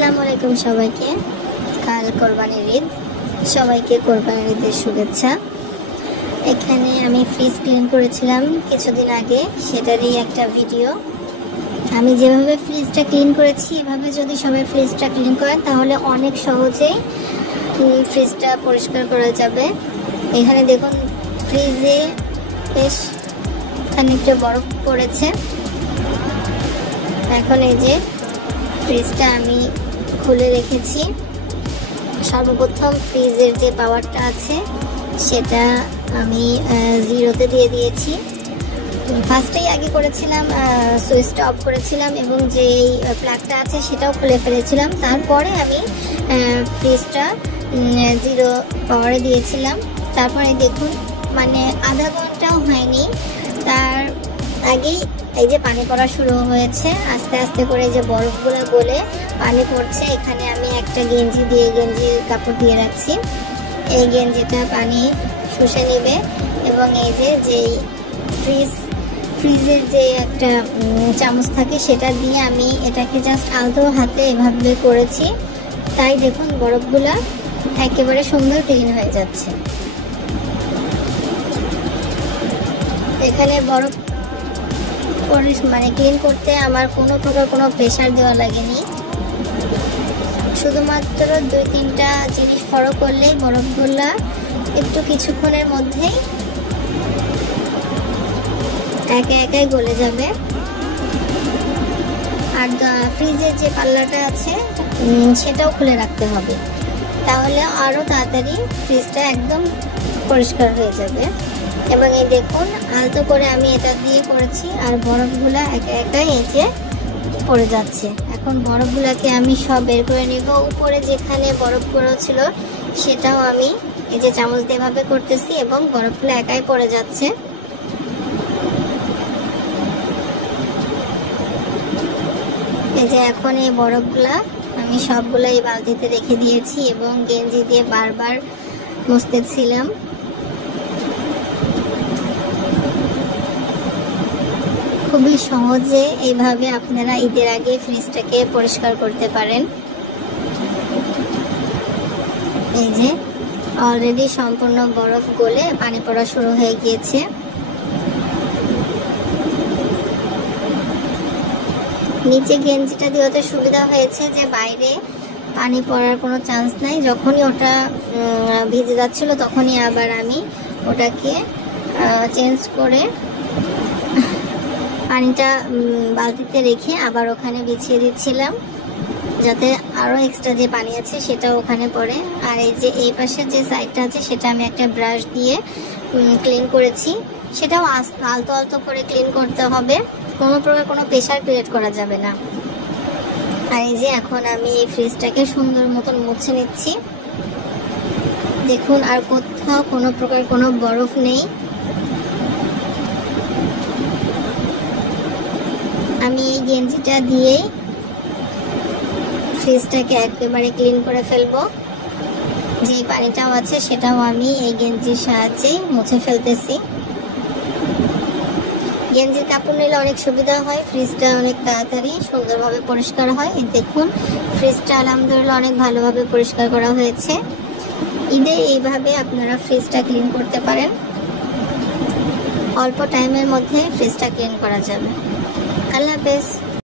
আসসালামু আলাইকুম সবাইকে। কাল কোরবানির ঈদ, সবাইকে কোরবানির ঈদের শুভেচ্ছা। এখানে আমি ফ্রিজ ক্লিন করেছিলাম কিছুদিন আগে, সেটারই একটা ভিডিও। আমি যেভাবে ফ্রিজটা ক্লিন করেছি এভাবে যদি সবাই ফ্রিজটা ক্লিন করেন তাহলে অনেক সহজেই ফ্রিজটা পরিষ্কার করা যাবে। এখানে দেখুন ফ্রিজে বেশ খানিকটা বরফ পড়েছে। এখন এই যে ফ্রিজটা আমি খুলে রেখেছি। সর্বপ্রথম ফ্রিজের যে পাওয়ারটা আছে সেটা আমি 0-তে দিয়ে দিয়েছি। ফার্স্টেই আগে করেছিলাম, সুইচটা অফ করেছিলাম এবং যে প্লাগটা আছে সেটাও খুলে ফেলেছিলাম। তারপরে আমি ফ্রিজটা 0 পাওয়ারে দিয়েছিলাম। তারপরে দেখুন মানে আধা ঘন্টাও হয়নি তার আগেই এই যে পানি পড়া শুরু হয়েছে। আস্তে আস্তে করে যে বরফগুলো গলে পানি পড়ছে। এখানে আমি একটা গেঞ্জির কাপড় দিয়ে রাখছি। এই গেঞ্জিটা পানি শুষে নেবে এবং এই যে ফ্রিজের যে একটা চামচ থাকে সেটা দিয়ে আমি এটাকে জাস্ট আলতো হাতে এভাবে করেছি। তাই দেখুন বরফগুলা একেবারে সুন্দর ক্লিন হয়ে যাচ্ছে। এখানে বরফ মানে ক্লিন করতে আমার কোনো প্রকার কোনো প্রেশার দেওয়া লাগেনি। শুধুমাত্র 2-3টা জিনিস ফলো করলেই বরফগুলা একটু কিছুক্ষণের মধ্যেই একাই গলে যাবে। আর ফ্রিজের যে পাল্লাটা আছে সেটাও খুলে রাখতে হবে, তাহলে আরও তাড়াতাড়ি ফ্রিজটা একদম পরিষ্কার হয়ে যাবে। এবং এই দেখুন আলতো করে আমি এটা দিয়ে করেছি আর বরফগুলা একাই এই যে পড়ে যাচ্ছে। এখন বরফগুলাকে আমি সব বের করে নিব। উপরে যেখানে বরফগুলো ছিল সেটাও আমি এই যে চামচ দিয়ে এভাবে করতেছি এবং বরফগুলো একাই পড়ে যাচ্ছে। এই যে এখন এই বরফগুলা আমি সবগুলো এই বালতিতে রেখে দিয়েছি এবং গেঞ্জি দিয়ে বারবার মুছতেছিলাম। খুবই সহজে এইভাবে আপনারা ঈদের আগে ফ্রিজটাকে পরিষ্কার করতে পারেন। এই যে অলরেডি সম্পূর্ণ বরফ গলে পানি পড়া শুরু হয়ে গিয়েছে। নিচে গেঞ্জিটা দেওয়াতে সুবিধা হয়েছে যে বাইরে পানি পড়ার কোনো চান্স নাই। যখনই ওটা ভিজে যাচ্ছিল তখনই আবার আমি ওটাকে চেঞ্জ করে পানিটা বালতিতে রেখে আবার ওখানে বিছিয়ে দিচ্ছিলাম যাতে আরও এক্সট্রা যে পানি আছে সেটা ওখানে পড়ে। আর এই যে এই পাশের যে সাইডটা আছে সেটা আমি একটা ব্রাশ দিয়ে ক্লিন করেছি। সেটাও আলতো করে ক্লিন করতে হবে, কোনো প্রকার কোনো প্রেশার ক্রিয়েট করা যাবে না। আর এই যে এখন আমি এই ফ্রিজটাকে সুন্দর মতন মুছে নিচ্ছি। দেখুন আর কোথাও কোনো প্রকার কোনো বরফ নেই। আমি এই গেঞ্জিটা দিয়েই ফ্রিজটাকে একেবারে ক্লিন করে ফেলবো। যে পানিটাও আছে সেটাও আমি এই গেঞ্জির সাহায্যেই মুছে ফেলতেছি। গেঞ্জির কাপড় নিলে অনেক সুবিধা হয়, ফ্রিজটা অনেক তাড়াতাড়ি সুন্দরভাবে পরিষ্কার হয়। দেখুন ফ্রিজটা আলহামদুলিল্লাহ অনেক ভালোভাবে পরিষ্কার করা হয়েছে। ঈদে এইভাবে আপনারা ফ্রিজটা ক্লিন করতে পারেন, অল্প টাইমের মধ্যে ফ্রিজটা ক্লিন করা যাবে। আল্লাহ হাফেজ।